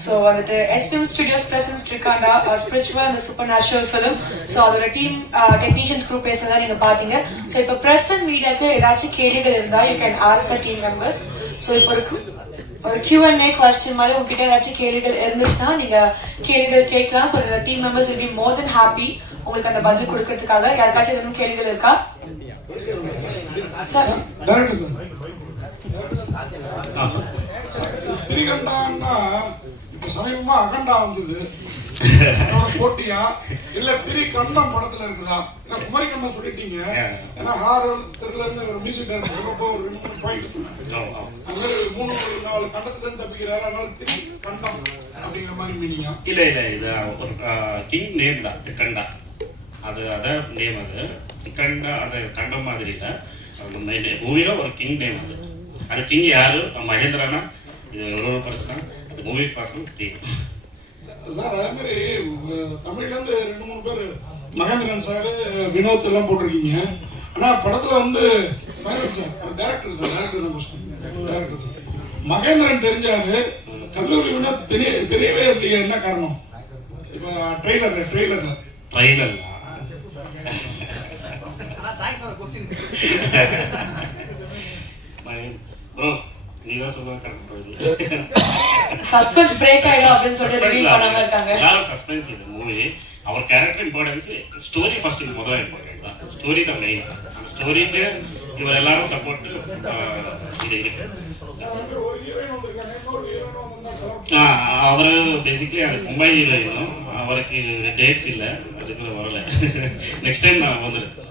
So வந்துட்டு SPM studios presents ட்ரிகாண்டா spiritual and super natural film so அதோட team technicians group பேசுறதா நீங்க பாத்தீங்க. ஸோ இப்போ பிரசன்ட் மீடியாக்கு ஏதாச்சும் கேள்விகள் இருந்தா you can ask the team members so இப்போ ஒரு Q- ஒரு கியூஎன்ஏ கொஸ்டின் மாதிரி உங்ககிட்ட ஏதாச்சும் கேள்விகள் இருந்துச்சுன்னா நீங்க கேள்விகள் கேட்கலாம். So team members will be more than happy உங்களுக்கு அந்த பதில் கொடுக்கறதுக்காக. யாருக்காச்சும் எதுவும் கேள்விகள் இருக்கா? சார் திரிகண்டான்னா இப்ப சமீபமா அகண்டா வந்தது. போட்டியா? இல்ல திரிகண்டம் படத்துல இருக்குதா? இல்ல குமரிகண்டம் சொல்லிட்டீங்க. ஏன்னா ஹாரர் த்ரில்லர்னு ஒரு மியூசிக் டைரக்டர் சொல்றப்போ ஒரு ரெண்டு மூணு பாயிண்ட் அந்த மாதிரி மூணு நாலு கண்டத்துல இருந்து தப்பிக்கிறாரு. அதனால திரி கண்டம் அப்படிங்கிற மாதிரி மீனிங்கா இல்ல இல்ல இது ஒரு கிங் நேம் தான். திக்கண்டா. அது அதான் நேம் அது. திக்கண்டா அது கண்டம் மாதிரி இல்ல. மூவில ஒரு கிங் நேம் அது. அது கிங் யாரு? மகேந்திரானா? இது பர்சனா அந்த மூவி பார்க்கணும் தெரியும் சார் அதே மாதிரி அஹ், தமிழ்ல இருந்து ரெண்டு மூணு பேர் மகேந்திரன் சார் வினோத் எல்லாம் போட்டிருக்கீங்க. ஆனா படத்துல வந்து மகேந்திரன் சார் டேரக்டர் தான் டேரக்டர் தான். டேரக்டர் தான். மகேந்திரன் தெரிஞ்சாரு கல்லூரி வினோத் தெரிய தெரியவே இல்லையா என்ன காரணம்? இப்ப ட்ரெய்லர்ல ட்ரெய்லர்ல ட்ரைலர் ப்ரோ நீ தான் சொல்லுவ கரெக்ட் சஸ்பென்ஸ் பிரேக் ஆயிடும் அப்படின்னு சொல்லிட்டு ரிவீல் பண்ணாம இருக்காங்க. எல்லாரும் சஸ்பென்ஸ் இது மூவி அவர் கேரக்டர் இம்பார்ட்டன்ஸ் ஸ்டோரி ஃபர்ஸ்ட் முதல்ல இம்பார்ட்டன்ட் தான் ஸ்டோரி தான் மெயின் அந்த ஸ்டோரிக்கு இவர் எல்லாரும் சப்போர்ட் இது இருக்கு. ஒரு ஹீரோயின் வந்திருக்காங்க இன்னொரு ஹீரோயின் வந்தா அவர் பேசிக்லி அது மும்பை ஹீரோயினும் அவருக்கு டேட்ஸ் இல்லை. அதுக்கு வரல. நெக்ஸ்ட் டைம் நான் வந்துடுறேன்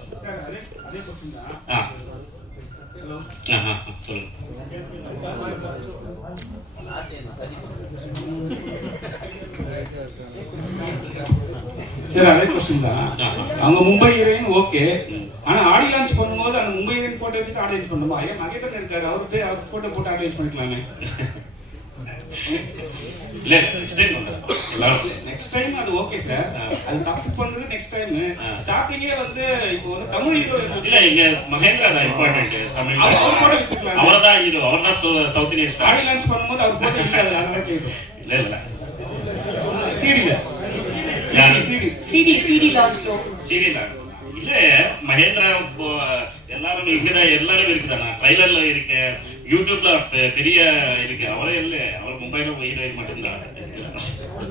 சரி அதே கொஸ்டின் தான் அவங்க மும்பை ஹீரோயின் ஓகே ஆனா ஆடி லான்ச் பண்ணும்போது அந்த மும்பை ஹீரோயின் போட்டோ வச்சுட்டு ஆடி லான்ச் பண்ணுமா ஏன் மகேந்திரன் இருக்காரு அவர்கிட்ட அவர் போட்டோ போட்டு ஆடி லான்ச் பண்ணிக்கலாமே? இல்லை நெக்ஸ்ட் டைம் எல்லாரும். நெக்ஸ்ட் டைம் அது ஓகே சார் அது தப்பு பண்ணது நெக்ஸ்ட் டைம். ஸ்டார்டிங்கே வந்து இப்போ வந்து தமிழ் ஹீரோ இல்ல இங்க மகேந்திரா தான் இம்பார்ட்டன்ட் தமிழ் அவர் photo வச்சுக்கலாம். அவர் தான் ஹீரோ அவர் தான் சவுத் இந்தியன் ஆடி ஸ்டார் லான்ச் பண்ணும்போது அவர் போட்டோ இல்லை அதுல அதனால கேட்கும் இல்ல இல்ல. சீடியில யாரு? சிடி சிடி சிடி லான்ச்லோ சீடி லான்ஸ் இல்ல மகேந்திரா எல்லாரும் இங்கதான் எல்லாரும் இருக்குதாண்ணா? ட்ரைலர்ல இருக்கு யூடியூப்ல பெரிய இருக்கு அவரே இல்ல. அவர் மும்பைல ஹீரோயின் மட்டும்தான்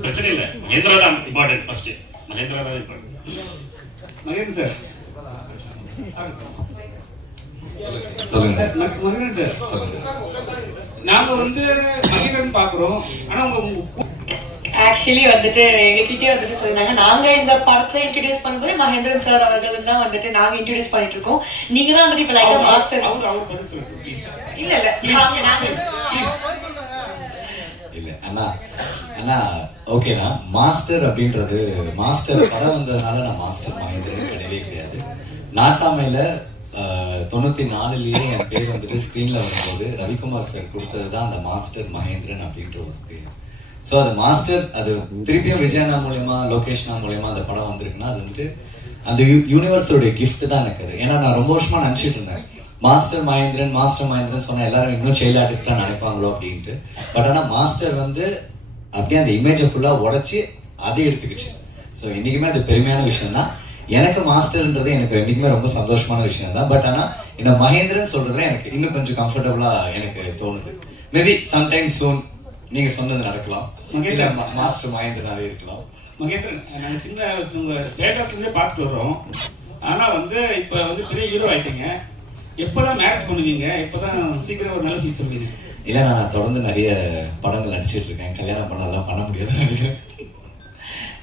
பிரச்சனை இல்ல. மகேந்திரா தான் இம்பார்ட்டன்ட் ஃபர்ஸ்ட் மகேந்திரா தான் important Mahendran sir. Mahendran sir சொல்லுங்க. நாங்க வந்து மகேந்திரன் பாக்குறோம் ஆனா உங்க ஆக்சுவலி வந்துட்டு எங்ககிட்டயே வந்துட்டு சொல்லிருந்தாங்க நாங்க இந்த படத்தை இன்ட்ரடியூஸ் பண்ணும்போது மகேந்திரன் சார் அவர்கள் தான் வந்துட்டு நாங்க இன்ட்ரடியூஸ் பண்ணிட்டு இருக்கோம் நீங்க தான் வந்துட்டு இப்ப அவர் மாஸ்டர் அவர் அவர் பதில் சொல்லுங்க ப்ளீஸ் இல்ல இல்ல. நாங்க நாங்க. இல்ல அண்ணா அண்ணா ஓகேண்ணா மாஸ்டர் அப்படின்றது மாஸ்டர் படம் வந்ததுனால நான் மாஸ்டர் மகேந்திரன் கிடையவே கிடையாது. நாட்டாமையில தொண்ணூத்தி நாலுலயே என் பேர் வந்துட்டு ஸ்கிரீன்ல வரும்போது ரவிக்குமார் சார் கொடுத்தது தான் அந்த மாஸ்டர் மகேந்திரன் அப்படின்ற ஒரு பேர். ஸோ அது மாஸ்டர் அது திருப்பியும் விஜயண்ணா மூலயமா லோகேஷ்னா மூலயமா அந்த படம் வந்திருக்குன்னா அது வந்துட்டு அந்த யூனிவர்ஸோடைய கிஃப்ட் தான் எனக்கு அது. ஏன்னா நான் ரொம்ப வருஷமா நினச்சிட்டு இருந்தேன். மாஸ்டர் மகேந்திரன் மாஸ்டர் மகேந்திரன் சொன்னால் எல்லாரும் இன்னும் செயல் ஆர்டிஸ்டாக நினைப்பாங்களோ அப்படின்ட்டு. பட் ஆனால் மாஸ்டர் வந்து அப்படியே அந்த இமேஜை ஃபுல்லாக உடச்சி அதை எடுத்துக்கிச்சு. ஸோ என்றைக்குமே அது பெருமையான விஷயம் தான் எனக்கு மாஸ்டர்ன்றது எனக்கு என்றைக்குமே ரொம்ப சந்தோஷமான விஷயம் தான் பட் ஆனால் இந்த மகேந்திரன் சொல்கிறதுல எனக்கு இன்னும் கொஞ்சம் கம்ஃபர்டபுளாக எனக்கு தோணுது. மேபி சம்டைம்ஸ் சூன் நீங்க சொன்னது நடக்கலாம். இல்ல மா- மாஸ்டர் மகேந்திரனாவே இருக்கலாம். மகேந்திரன் நாங்க சின்ன வயசுல உங்க ஜெயகாஸ்லேருந்தே பார்த்துட்டு வர்றோம். ஆனா வந்து இப்ப வந்து பெரிய ஹீரோ ஆயிட்டீங்க. எப்பதான் மேரேஜ் பண்ணுவீங்க? எப்பதான் சீக்கிரம் ஒரு நல்ல சீன் சொல்லுவீங்க? இல்ல நான் தொடர்ந்து நிறைய படங்கள் நடிச்சிட்டு இருக்கேன். கல்யாணம் பண்ணதெல்லாம் பண்ண முடியாது நினைக்கிறேன்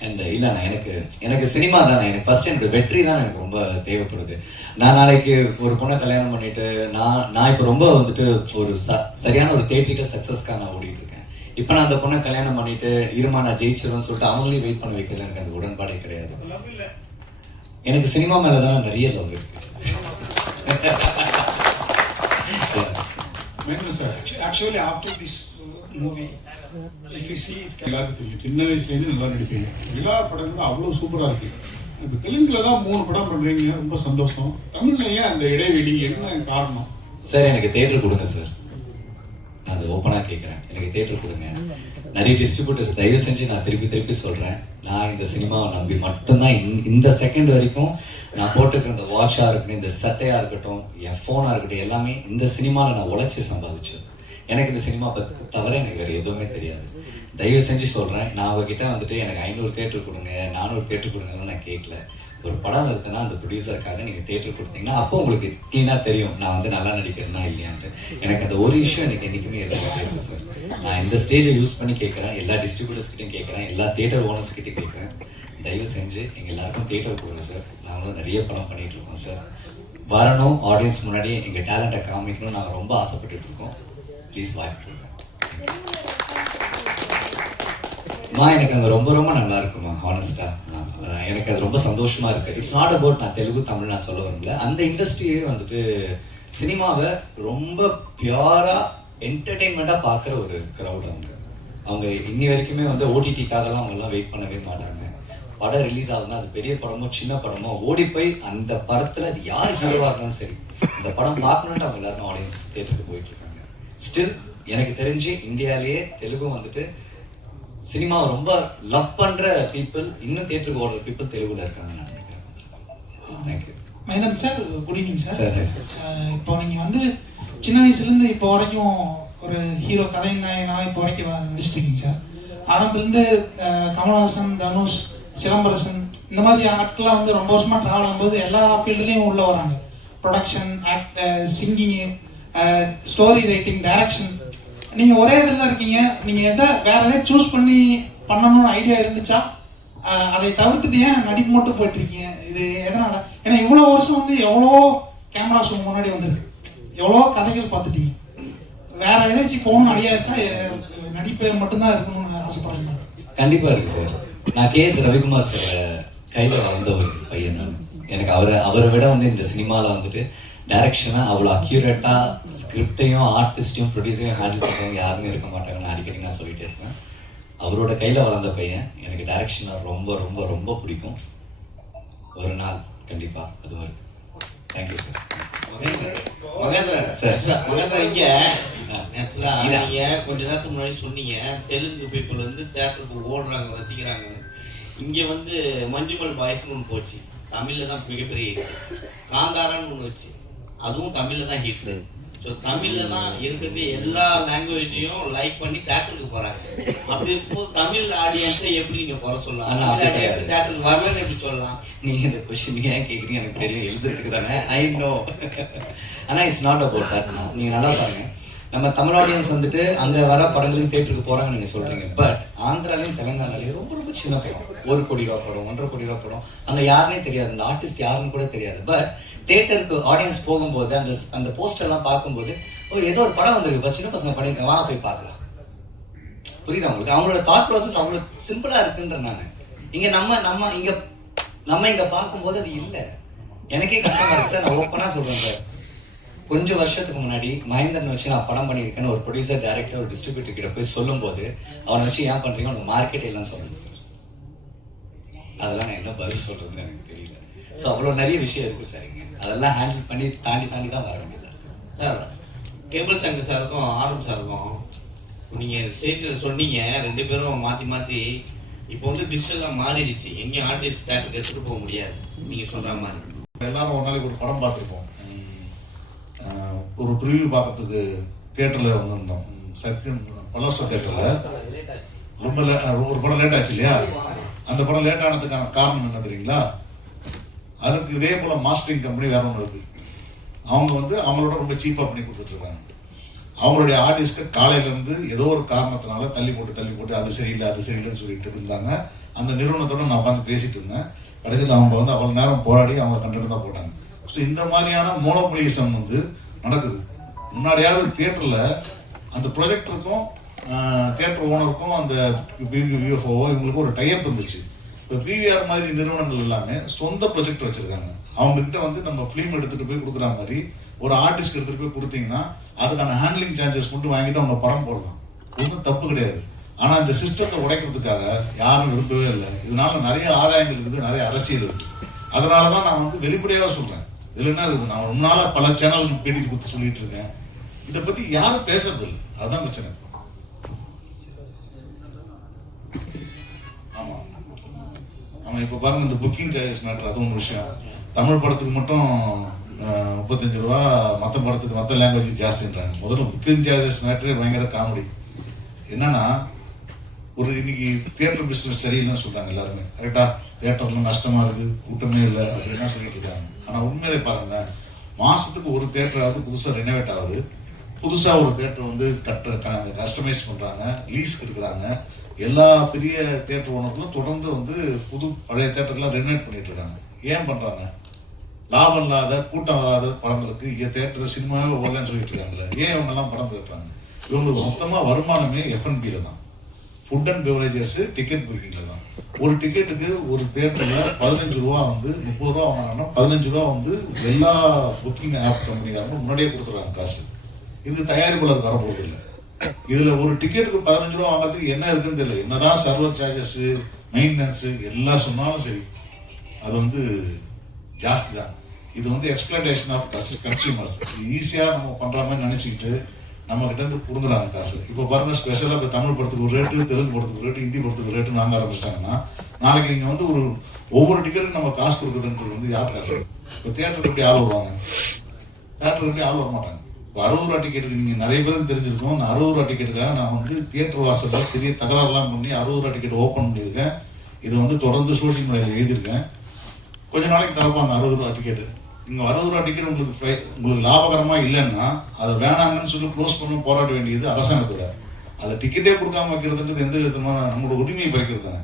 அண்ட் இல்ல நான் எனக்கு எனக்கு சினிமா தானே. எனக்கு ஃபர்ஸ்ட் எனக்கு வெற்றி தான் எனக்கு ரொம்ப தேவைப்படுது. நான் நாளைக்கு ஒரு பொண்ணை கல்யாணம் பண்ணிட்டு நான் நான் இப்போ ரொம்ப வந்துட்டு ஒரு ச- சரியான ஒரு தேட்டிக்கல் சக்ஸஸ்க்காக நான் ஓடிட்டு இருக்கேன். இப்போ நான் அந்த பொண்ணை கல்யாணம் பண்ணிட்டு இருமா நான் ஜெயிச்சிருவேன்னு சொல்லிட்டு அவங்களையும் வெயிட் பண்ண வைக்கிறது எனக்கு அந்த உடன்பாடே கிடையாது. எனக்கு சினிமா மேல தான் நிறைய லவ் இருக்கு. Mehndra sir, actu- actually after this movie, if you see it, எல்லாருக்கும் தெரியும். சின்ன வயசுலேருந்து நல்லா நடிப்பீங்க. எல்லா படங்களும் அவ்வளோ சூப்பராக இருக்கு. இப்போ தெலுங்குல தான் மூணு படம் பண்றீங்க ரொம்ப சந்தோஷம். தமிழ்ல ஏன் அந்த இடைவெளி என்ன காரணம்? சார் எனக்கு தேட்டர் கொடுங்க சார் நான் அது ஓப்பனாக கேட்குறேன் எனக்கு தேட்டர் கொடுங்க. நிறைய டிஸ்ட்ரிபியூட்டர்ஸ் தயவு செஞ்சு நான் திருப்பி திருப்பி சொல்கிறேன் நான் இந்த சினிமாவை நம்பி மட்டும்தான் இந்த- இந்த செகண்ட் வரைக்கும் நான் போட்டுக்கிற இந்த வாட்சாக இருக்கட்டும் இந்த சட்டையாக இருக்கட்டும் என் ஃபோனாக இருக்கட்டும் எல்லாமே இந்த சினிமாவில் நான் உழைச்சி சம்பாதிச்சது. எனக்கு இந்த சினிமா பற்றி தவிர எனக்கு வேறு எதுவுமே தெரியாது. தயவு செஞ்சு சொல்கிறேன் நான் அவகிட்ட வந்துட்டு எனக்கு ஐநூறு தேட்டர் கொடுங்க நானூறு தேட்டர் கொடுங்கன்னு நான் கேட்கல ஒரு படம் இருக்குன்னா அந்த ப்ரொடியூசருக்காக நீங்கள் தேட்டர் கொடுத்தீங்கன்னா அப்போ உங்களுக்கு க்ளீனாக தெரியும். நான் வந்து நல்லா நடிக்கிறேன்னா இல்லையான்ட்டு. எனக்கு அந்த ஒரு விஷயம் எனக்கு என்றைக்குமே இருந்துகிட்டே இருக்கு சார் நான் இந்த ஸ்டேஜை யூஸ் பண்ணி கேட்குறேன். எல்லா டிஸ்ட்ரிபியூட்டர்ஸ்கிட்டையும் கேட்குறேன். எல்லா தேட்டர் ஓனர்ஸ் கேட்குறேன். தயவு செஞ்சு எங்கள் எல்லாருக்கும் தேட்டர் கொடுங்க சார் நாங்களும் நிறைய படம் பண்ணிகிட்டு இருக்கோம் சார் வரணும். ஆடியன்ஸ் முன்னாடி எங்கள் டேலண்ட்டை காமிக்கணும் நாங்கள் ரொம்ப ஆசைப்பட்டுட்டு இருக்கோம். ப்ளீஸ் வாய்ப்பு கொடுங்க. மா எனக்கு அங்கே ரொம்ப ரொம்ப நல்லா இருக்குமா ஹானஸ்டா எனக்கு அது ரொம்ப சந்தோஷமா இருக்கு. இட்ஸ் நாட் அபவுட் நான் தெலுங்கு தமிழ் நான் சொல்ல வரல. அந்த இண்டஸ்ட்ரியே வந்துட்டு சினிமாவை ரொம்ப பியூரா என்டர்டெயின்மெண்ட்டாக பார்க்குற ஒரு க்ரௌட் அவங்க. அவங்க இன்னி வரைக்குமே வந்து ஓடிடிக்காகலாம் அவங்கெல்லாம் வெயிட் பண்ணவே மாட்டாங்க. படம் ரிலீஸ் ஆகுதுன்னா அது பெரிய படமோ சின்ன படமோ ஓடி போய் அந்த படத்தில் அது யார் ஹீரோவாக இருந்தாலும் சரி இந்த படம் பார்க்கணுன்ட்டு அவங்க எல்லாரும் ஆடியன்ஸ் தேட்டருக்கு போயிட்டு இருக்காங்க. ஸ்டில் எனக்கு தெரிஞ்சு இந்தியாவிலேயே தெலுங்கும் வந்துட்டு சினிமாவை ரொம்ப லவ் பண்ற பீப்புள் இன்னும் தியேட்டருக்கு ஓடுற பீப்புள் தெலுங்குல இருக்காங்கன்னு நான் நினைக்கிறேன். Thank you Maithan sir good evening sir sir, இப்போ நீங்கள் வந்து சின்ன வயசுலேருந்து இப்போ வரைக்கும் ஒரு ஹீரோ கதை நாயகனாக இப்போ வரைக்கும் நடிச்சிருக்கீங்க சார் ஆரம்பத்துலேருந்து அஹ், கமலஹாசன் தனுஷ் சிலம்பரசன் இந்த மாதிரி ஆட்கள்லாம் வந்து ரொம்ப வருஷமாக ட்ராவல் ஆகும்போது எல்லா ஃபீல்டுலேயும் உள்ளே வராங்க. Production act singing story writing direction நீங்கள் ஒரே இதில் இருக்கீங்க. நீங்கள் எதை வேற எதாவது சூஸ் பண்ணி பண்ணணும்னு ஐடியா இருந்துச்சா? அதை தவிர்த்துட்டு ஏன் நடிப்பு மட்டும் போயிட்டு இருக்கீங்க இது எதனால? ஏன்னா இவ்வளோ வருஷம் வந்து எவ்வளோ கேமராஸ் முன்னாடி வந்திருக்கு. எவ்வளோ கதைகள் பார்த்துட்டீங்க. வேற ஏதாச்சும் போகணும்னு ஐடியா இருக்கா? எ- நடிப்பு மட்டும்தான் இருக்கணும்னு ஆசைப்படுறீங்க கண்டிப்பா இருக்கு சார் நான் கே எஸ் ரவிக்குமார் சார் கையில் வளர்ந்த ஒரு பையன் நான். எனக்கு அவரை அவரை விட வந்து இந்த சினிமாவில் வந்துட்டு டைரக்ஷனை அவ்வளோ அக்யூரேட்டாக ஸ்கிரிப்டையும் ஆர்டிஸ்டையும் ப்ரொடியூசரையும் ஹேண்டில் பண்ணுறவங்க யாருமே இருக்க மாட்டாங்கன்னு அடிக்கடி நான் சொல்லிட்டே இருக்கேன். அவரோட கையில் வளர்ந்த பையன். எனக்கு டைரக்ஷனை ரொம்ப ரொம்ப ரொம்ப பிடிக்கும். ஒரு நாள் கண்டிப்பாக அது வரும். Thank you sir Mahendran. Sir. Mahendran இங்க. கொஞ்ச நேரத்துக்கு முன்னாடி சொன்னீங்க. தெலுங்கு பீப்புள் வந்து தேட்டருக்கு ஓடுறாங்க ரசிக்கிறாங்க. இங்க வந்து மஞ்சுமல் பாய்ஸ்னு ஒன்று போச்சு. தமிழ்ல தான் மிகப்பெரிய. காந்தாரான்னு ஒன்று வச்சு. அதுவும் தமிழ்ல தான் ஹிட் ஸோ தமிழ்ல தான் இருக்கிறது எல்லா லாங்குவேஜையும் லைக் பண்ணி தேட்டருக்கு போறாங்க. அப்படி இருக்கும்போது தமிழ் ஆடியன்ஸை எப்படி நீங்க குறை சொல்லலாம்? ஆடியன்ஸ். தேட்டருக்கு வரலன்னு எப்படி சொல்லலாம்? நீங்க இந்த கொஸ்டின் ஏன் கேக்குறீங்க? எனக்கு தெரியும் எழுதுறதுக்கு தானே ஐ நோ ஆனா இட்ஸ் நாட் அபவுட் தட் நீங்க நல்லா பாருங்க. நம்ம தமிழ் ஆடியன்ஸ் வந்துட்டு அங்க வர படங்களுக்கு தேட்டருக்கு போறாங்க நீங்க சொல்றீங்க. பட் ஆந்திராலையும் தெலுங்கானாலையும் ரொம்ப ரொம்ப சின்ன படம். ஒரு கோடி ரூபா படம் ஒன்றரை கோடி ரூபா படம். அங்க யாருனே தெரியாது. அந்த ஆர்டிஸ்ட் யாருன்னு கூட தெரியாது. பட் தேட்டருக்கு ஆடியன்ஸ் போகும்போது அந்த அந்த போஸ்டர் எல்லாம் பார்க்கும்போது ஓ ஏதோ ஒரு படம் வந்திருக்கு. சின்ன பசங்க படம் வாங்க போய் பார்க்கலாம். புரியுதா உங்களுக்கு? அவங்களோட தாட் ப்ராசஸ் அவ்வளோ சிம்பிளா இருக்குன்ற நான். இங்க நம்ம நம்ம இங்க நம்ம இங்க பார்க்கும்போது அது இல்ல. எனக்கே கஷ்டமா இருக்கு. சார் நான் ஓப்பனா சொல்கிறேன் சார். கொஞ்சம் வருஷத்துக்கு முன்னாடி மகேந்திரன் வச்சு நான் படம் பண்ணியிருக்கேன்னு ஒரு ப்ரொடியூசர் டேரக்டர் ஒரு டிஸ்ட்ரிபியூட்டர் கிட்ட போய் சொல்லும்போது அவனை வச்சு ஏன் பண்ணுறீங்க உனக்கு மார்க்கெட் எல்லாம் சொல்லுங்க சார். அதெல்லாம் நான் என்ன பதில் சொல்றதுன்னு எனக்கு ஸோ அவ்வளோ நிறைய விஷயம் இருக்கு சார் இங்க. அதெல்லாம் ஹேண்டில் பண்ணி தாண்டி தாண்டி தான் வர வேண்டியது சார் கேபிள் சங்கர் சாருக்கும் ஆரம் சாருக்கும் நீங்கள் ஸ்டேஜில் சொன்னீங்க ரெண்டு பேரும் மாற்றி மாற்றி இப்போ வந்து டிஜிட்டலாக மாறிடுச்சு. எங்கேயும் ஆர்டிஸ்ட் தேட்டருக்கு எடுத்துகிட்டு போக முடியாது. நீங்கள் சொல்கிற மாதிரி. எல்லாரும் ஒரு நாளைக்கு ஒரு படம் பார்த்துருப்போம். ஒரு ப்ரிவியூ பார்க்கறதுக்கு தியேட்டரில் வந்திருந்தோம். சத்யம் பலோசா தியேட்டரில் ரொம்ப ஒரு படம் லேட் ஆச்சு இல்லையா? அந்த படம் லேட் ஆனதுக்கான காரணம் என்ன தெரியுங்களா? அதுக்கு இதே போல மாஸ்டரிங் கம்பெனி வேற ஒன்று இருக்கு. அவங்க வந்து அவங்களோட ரொம்ப சீப்பாக பண்ணி கொடுத்துட்டு இருக்காங்க. அவங்களுடைய ஆர்டிஸ்ட்க்கு காலையிலேருந்து ஏதோ ஒரு காரணத்தினால தள்ளி போட்டு தள்ளி போட்டு அது சரியில்லை அது சரியில்லைன்னு சொல்லிட்டு இருந்தாங்க. அந்த நிறுவனத்தோட நான் உட்காந்து பேசிட்டு இருந்தேன். கடைசியில் அவங்க வந்து அவ்வளோ நேரம் போராடி அவங்க கண்டென்ட் தான் போட்டாங்க. ஸோ இந்த மாதிரியான மோனோபொலிசம் வந்து நடக்குது. முன்னாடியாவது தியேட்டரில் அந்த ப்ரொஜெக்டருக்கும் தியேட்டர் ஓனருக்கும் அந்த யூஎஃப்ஓ இவங்களுக்கும் ஒரு டைப் இருந்துச்சு. இப்போ பிவிஆர் மாதிரி நிறுவனங்கள் எல்லாமே சொந்த ப்ரொஜெக்ட் வச்சிருக்காங்க. அவங்கக்கிட்ட வந்து நம்ம ஃபிலிம் எடுத்துகிட்டு போய் கொடுக்குற மாதிரி ஒரு ஆர்டிஸ்ட் எடுத்துகிட்டு போய் கொடுத்தீங்கன்னா அதுக்கான ஹேண்ட்லிங் சார்ஜஸ் மட்டும் வாங்கிட்டு அவங்க படம் போடலாம். ஒன்றும் தப்பு கிடையாது. ஆனால் இந்த சிஸ்டத்தை உடைக்கிறதுக்காக யாரும் விரும்பவே இல்லை. இதனால நிறைய ஆதாயங்கள் இருக்குது நிறைய அரசியல் இருக்குது. அதனால தான் நான் வந்து வெளிப்படையாக சொல்கிறேன் இதில் என்ன இருக்குது? நான் ரொம்ப பல சேனல் பேட்டி கொடுத்து சொல்லிட்டு இருக்கேன். இதை பற்றி யாரும் பேசுறது இல்லை அதுதான் பிரச்சனை. நம்ம இப்போ பாருங்க இந்த புக்கிங் சார்ஜஸ் மேட்ரு அது ஒரு விஷயம். தமிழ் படத்துக்கு மட்டும் முப்பத்தஞ்சு ரூபா மற்ற படத்துக்கு மற்ற லாங்குவேஜ் ஜாஸ்தின்றாங்க. முதல்ல புக்கிங் சார்ஜஸ் மேட்ரே பயங்கர காமெடி என்னன்னா ஒரு இன்னைக்கு தியேட்டர் பிஸ்னஸ் சரியில்லைன்னு சொல்றாங்க எல்லாருமே. கரெக்டா தியேட்டர்லாம் நஷ்டமா இருக்கு கூட்டமே இல்லை அப்படின்லாம் சொல்லிட்டு இருக்காங்க. ஆனா உண்மையிலே பாருங்க மாசத்துக்கு ஒரு தேட்டராவது புதுசா ரெனோவேட் ஆகுது. புதுசா ஒரு தேட்டர் வந்து கட்ட கஸ்டமைஸ் பண்றாங்க லீஸ் எடுக்கிறாங்க எல்லா பெரிய தேட்டர் ஓனர்களும் தொடர்ந்து வந்து புது பழைய தேட்டர்லாம் ரெனோவேட் பண்ணிட்டு இருக்காங்க. ஏன் பண்றாங்க? லாபம் இல்லாத கூட்டம் இல்லாத படங்களுக்கு இங்கே தேட்டர் சினிமாவே ஓடலன்னு சொல்லிட்டு இருக்காங்கல்ல. ஏன் இவங்க எல்லாம் படம் தேட்டுறாங்க? இவங்களுக்கு மொத்தமாக வருமானமே எஃப்என்பியில் தான். ஃபுட் அண்ட் பெவரேஜஸ் டிக்கெட் புக்கிங்கில் தான். ஒரு டிக்கெட்டுக்கு ஒரு தேட்டரில் பதினஞ்சு ரூபா வந்து முப்பது ரூபா வாங்கினாங்கன்னா பதினஞ்சு ரூபா வந்து எல்லா புக்கிங் ஆப் கம்பெனிக்காரங்களும் முன்னாடியே கொடுத்துருக்காங்க காசு. இது தயாரிப்பாளர் வரப்போகுது இல்லை. இதுல ஒரு டிக்கெட்டுக்கு பதினஞ்சு ரூபா வாங்குறதுக்கு என்ன இருக்குன்னு தெரியல. என்னதான் சர்வர் சார்ஜஸ் மெயின்டெனன்ஸ் எல்லாம் சொன்னாலும் சரி அது வந்து ஜாஸ்தி தான். இது வந்து எக்ஸ்பிளேஷன் ஆஃப் கன்சியூமர்ஸ் ஈஸியாக நம்ம பண்ற மாதிரி நினைச்சுக்கிட்டு நம்ம கிட்ட இருந்து புரிஞ்சுறாங்க காசு. இப்போ பாருங்க ஸ்பெஷலாக இப்போ தமிழ் படத்துக்கு ஒரு ரேட்டு தெலுங்கு படத்துக்கு ஒரு ரேட்டு ஹிந்தி படத்துக்கு ரேட்டு நாங்கள் ஆரம்பிச்சிட்டாங்கன்னா நாளைக்கு நீங்கள் வந்து ஒரு ஒவ்வொரு டிக்கெட்டுக்கு நம்ம காசு கொடுக்குதுன்றது வந்து யார் காசு? இப்போ தியேட்டருக்கு எப்படி ஆள் வருவாங்க? தேட்டருக்கு எப்படி ஆள் வர மாட்டாங்க இப்போ அறுபது ரூபா டிக்கெட்டுக்கு நீங்கள் நிறைய பேருக்கு தெரிஞ்சிருக்கோம். நான் அறுபது ரூபா டிக்கெட்டுக்காக நான் வந்து தியேட்டர் வாசலில் பெரிய தகராறுலாம் பண்ணி அறுபது ரூபா டிக்கெட் ஓப்பன் பண்ணியிருக்கேன். இதை வந்து தொடர்ந்து சோஷியல் மீடியாவில் எழுதியிருக்கேன். கொஞ்ச நாளைக்கு தரப்பாங்க அறுபது ரூபா டிக்கெட்டு நீங்கள் அறுபது ரூபா டிக்கெட் உங்களுக்கு ஃபை- உங்களுக்கு லாபகரமாக இல்லைன்னா அதை வேணாங்கன்னு சொல்லி க்ளோஸ் பண்ணி போராட வேண்டியது அரசாங்கத்தோட. அதை டிக்கெட்டே கொடுக்காம வைக்கிறதுன்றது எந்த விதமான நம்மளோட உரிமையை பறிக்கிறது தானே?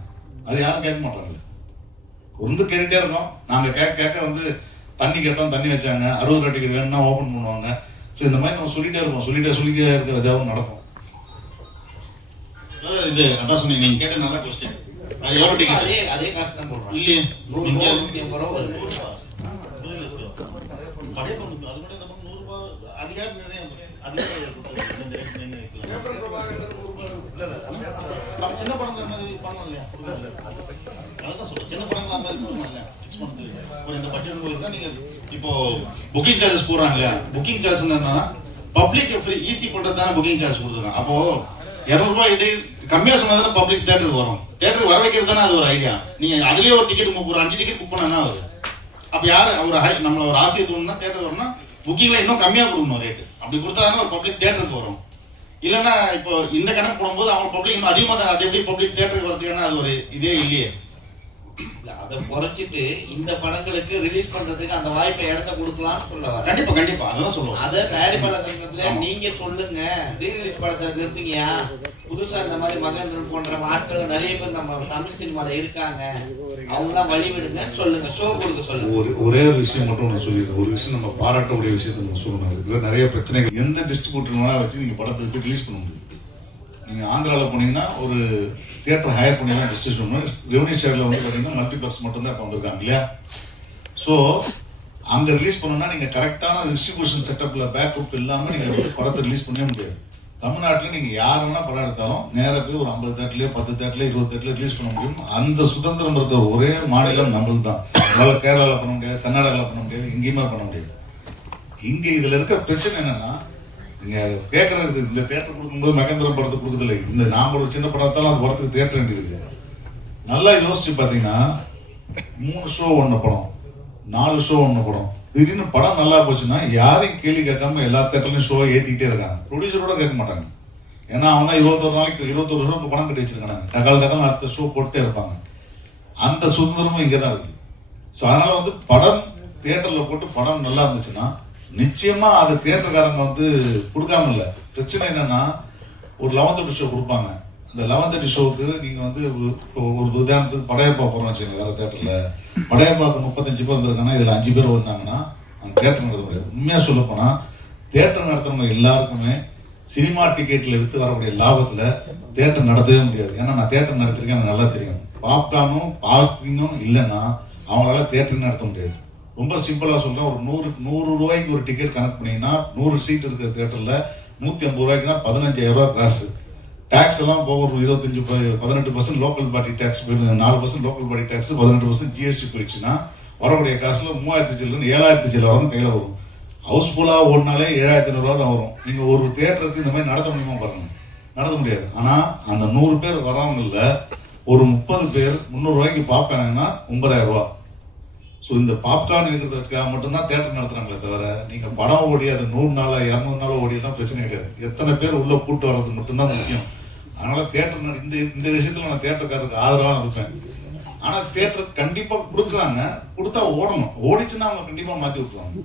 அது யாரும் கேட்க மாட்டாங்க. வந்து கேட்டுகிட்டே இருக்கோம். நாங்கள் கேட்க கேட்க வந்து தண்ணி கேட்டோம் தண்ணி வச்சாங்க. அறுபது ரூபா டிக்கெட் வேணும்னா ஓப்பன் பண்ணுவாங்க. ஸோ இந்த மாதிரி நம்ம சொல்லிட்டே இருப்போம். சொல்லிட்டே சொல்லிட்டே இருக்க ஏதாவது நடக்கும். இது அதான் சொன்னீங்க நீங்க கேட்ட நல்ல கொஸ்டின் அது காசு தான் போடுறான் இல்லையே ஐம்பது ரூபா வருது பழைய அது மட்டும் இந்த படம் நூறு ரூபாய் அதிகாரம் நிறைய. அப்ப சின்ன படம் அந்த மாதிரி பண்ணலாம் இல்லையா அதான் சொல்றேன். சின்ன படங்கள் மாதிரி பண்ணலாம் இல்லையா இந்த பட்ஜெட் போய் தான் நீங்க இப்போ புக்கிங் சார்ஜஸ் போடுறாங்க இல்லையா புக்கிங் சார்ஜ் என்னன்னா பப்ளிக் ஃப்ரீ ஈஸி பண்ணுறது தானே புக்கிங் சார்ஜ் கொடுத்துருக்காங்க. அப்போ இரநூறுபா இடை கம்மியாக சொன்னால் தானே பப்ளிக் தேட்டருக்கு வரும். தேட்டருக்கு வர வைக்கிறது தானே அது ஒரு ஐடியா நீங்கள் அதுலேயே ஒரு டிக்கெட் ஒரு அஞ்சு டிக்கெட் புக் பண்ணா என்ன அப்போ யார் ஒரு ஹை நம்மள ஒரு ஆசையை தோணுன்னா தேட்டர் வரணும்னா புக்கிங்கில் இன்னும் கம்மியாக கொடுக்கணும் ரேட்டு அப்படி கொடுத்தா தானே ஒரு பப்ளிக் தேட்டருக்கு வரும். இல்லைன்னா இப்போ இந்த கணக்கு போடும்போது அவங்க பப்ளிக் இன்னும் அதிகமாக தான் அது எப்படி பப்ளிக் தேட்டருக்கு வரதுக்கான அது ஒரு இதே இல்லையே. அதை குறைச்சிட்டு இந்த படங்களுக்கு ரிலீஸ் பண்றதுக்கு அந்த வாய்ப்பை இடத்த கொடுக்கலாம்னு சொல்ல கண்டிப்பா கண்டிப்பா. அதான் சொல்லுவோம் அத தயாரிப்பாளர் சங்கத்துல நீங்க சொல்லுங்க. ரீரிலீஸ் படத்தை நிறுத்துங்கயா புதுசா இந்த மாதிரி மகேந்திரன் போன்ற ஆட்கள் நிறைய பேர் நம்ம தமிழ் சினிமால இருக்காங்க. அவங்க எல்லாம் வழி விடுங்கன்னு சொல்லுங்க. ஷோ கொடுக்க சொல்லுங்க. ஒரு ஒரே ஒரு விஷயம் மட்டும் நான் சொல்லிடுறேன். ஒரு விஷயம் நம்ம பாராட்டக்கூடிய விஷயத்தை நம்ம சொல்லணும். இருக்கிற நிறைய பிரச்சனைகள். எந்த டிஸ்ட்ரிபியூட்டர் வேணா வச்சு நீங்க படத்துக்கு ரிலீஸ் பண்ண முடியும். நீங்கள் ஆந்திராவில் போனீங்கன்னா ஒரு தியேட்டர் ஹையர் பண்ணி தான் டிஸ்ட்ரிபியூஷன் பண்ணணும். ரெவன்யூ ஷேர்ல வந்து பார்த்தீங்கன்னா மல்டிபிளக்ஸ் மட்டும் தான் இப்போ வந்திருக்காங்க இல்லையா? ஸோ அங்கே ரிலீஸ் பண்ணணும்னா நீங்கள் கரெக்டான டிஸ்ட்ரிபியூஷன் செட்டப்பில் பேக்கப் இல்லாமல் நீங்கள் வந்து படத்தை ரிலீஸ் பண்ணவே முடியாது. தமிழ்நாட்டில் நீங்கள் யார் வேணால் படம் எடுத்தாலும் நேராக போய் ஒரு ஐம்பது தேட்டிலே பத்து தேட்டிலே இருபது தேட்டிலே ரிலீஸ் பண்ண முடியும். அந்த சுதந்திரம் இருக்க ஒரே மாநிலம் நம்மளுது தான் நம்மளால கேரளாவில் பண்ண முடியாது கர்நாடகாவில் பண்ண முடியாது எங்கேயுமே பண்ண முடியாது. இங்கே இதில் இருக்கிற பிரச்சனை என்னென்னா நீங்கள் கேட்குறது இந்த தேட்டர் கொடுக்கும்போது மகேந்திரம் படத்தை கொடுக்குறதில்ல. இந்த நாம் ஒரு சின்ன படம் எடுத்தாலும் அந்த படத்துக்கு தேட்டர் வேண்டியது நல்லா யோசிச்சு பார்த்தீங்கன்னா மூணு ஷோ ஒன்று படம் நாலு ஷோ ஒன்று படம். திடீர்னு படம் நல்லா போச்சுன்னா யாரையும் கேள்வி கேட்காம எல்லா தேட்டர்லையும் ஷோ ஏற்றிக்கிட்டே இருக்காங்க. ப்ரொடியூசரோட கேட்க மாட்டாங்க. ஏன்னா அவங்க தான் இருபத்தொரு நாளைக்கு இருபத்தொரு ஷோ படம் கட்டி வச்சிருக்காங்க டகால் டகால் அடுத்த ஷோ போட்டே இருப்பாங்க. அந்த சுதந்திரமும் இங்கே தான் இருக்குது ஸோ அதனால் வந்து படம் தேட்டரில் போட்டு படம் நல்லா இருந்துச்சுன்னா நிச்சயமா அது தியேட்டர்காரங்க வந்து கொடுக்காம இல்லை பிரச்சனை என்னன்னா ஒரு லெவன்த் ஷோ கொடுப்பாங்க. அந்த லெவன்த் ஷோவுக்கு நீங்க வந்து ஒரு- உதாரணத்துக்கு படையப்பா போறோம் வச்சுக்கோங்க வேற தேட்டர்ல படையப்பாவுக்கு முப்பத்தஞ்சு பேர் வந்திருக்காங்கன்னா இதுல அஞ்சு பேர் வந்தாங்கன்னா அந்த தேட்டர் நடத்த முடியாது. உண்மையா சொல்ல போனா தேட்டர் நடத்துறவங்க எல்லாருக்குமே சினிமா டிக்கெட்ல எடுத்து வரக்கூடிய லாபத்துல தேட்டர் நடத்தவே முடியாது. ஏன்னா நான் தேட்டர் நடத்திருக்கேன் எனக்கு நல்லா தெரியும். பாப்கார்னும் பார்க்கிங்கும் இல்லைன்னா அவங்களால தேட்டர் நடத்த முடியாது. ரொம்ப சிம்பிளாக சொல்கிறேன் ஒரு நூறு நூறு ரூபாய்க்கு ஒரு டிக்கெட் கணக்கு பண்ணீங்கன்னா நூறு சீட் இருக்கிற தேட்டரில் நூற்றி ஐம்பது ரூபாய்க்குனா பதினஞ்சாயிரம் ரூபாய் டேக்ஸ் எல்லாம் போக ஒரு இருபத்தஞ்சு ப- பதினெட்டு பர்சன்ட் லோக்கல் பாடி டேக்ஸ் போயிருந்தது நாலு பர்சன்ட் லோக்கல் பாடி டேக்ஸ் பதினெட்டு பர்சன்ட் ஜிஎஸ்டி போயிடுச்சுன்னா வரக்கூடிய காசில் மூவாயிரத்தி சில்லு ஏழாயிரத்தி சில்லு வந்து கையில் வரும். ஹவுஸ்ஃபுல்லாக ஓடினாலே ஏழாயிரத்தி ஐநூறுரூவா தான் வரும். நீங்கள் ஒரு தேட்டருக்கு இந்த மாதிரி நடத்த முடியுமா பாருங்க. நடத்த முடியாது. ஆனால் அந்த நூறு பேர் வரவங்களில் ஒரு முப்பது பேர் முந்நூறுரூவாய்க்கு ரூபாய்க்கு ஒன்பதாயிரம் ரூபா. ஸோ இந்த பாப்கார்ன் இருக்கிறதுக்காக மட்டும்தான் தேட்டர் நடத்துறாங்களே தவிர நீங்கள் படம் ஓடி அது நூறு நாளா இரநூறு நாளா ஓடியெல்லாம் பிரச்சனை கிடையாது. எத்தனை பேர் உள்ளே கூட்டு வர்றது மட்டும்தான் முக்கியம். அதனால் தேட்டர் இந்த இந்த விஷயத்தில் நான் தேட்டருக்காரருக்கு ஆதரவாக இருப்பேன். ஆனால் தேட்டர் கண்டிப்பாக கொடுக்குறாங்க. கொடுத்தா ஓடணும். ஓடிச்சுன்னா அவங்க கண்டிப்பாக மாற்றி விட்டுருவாங்க.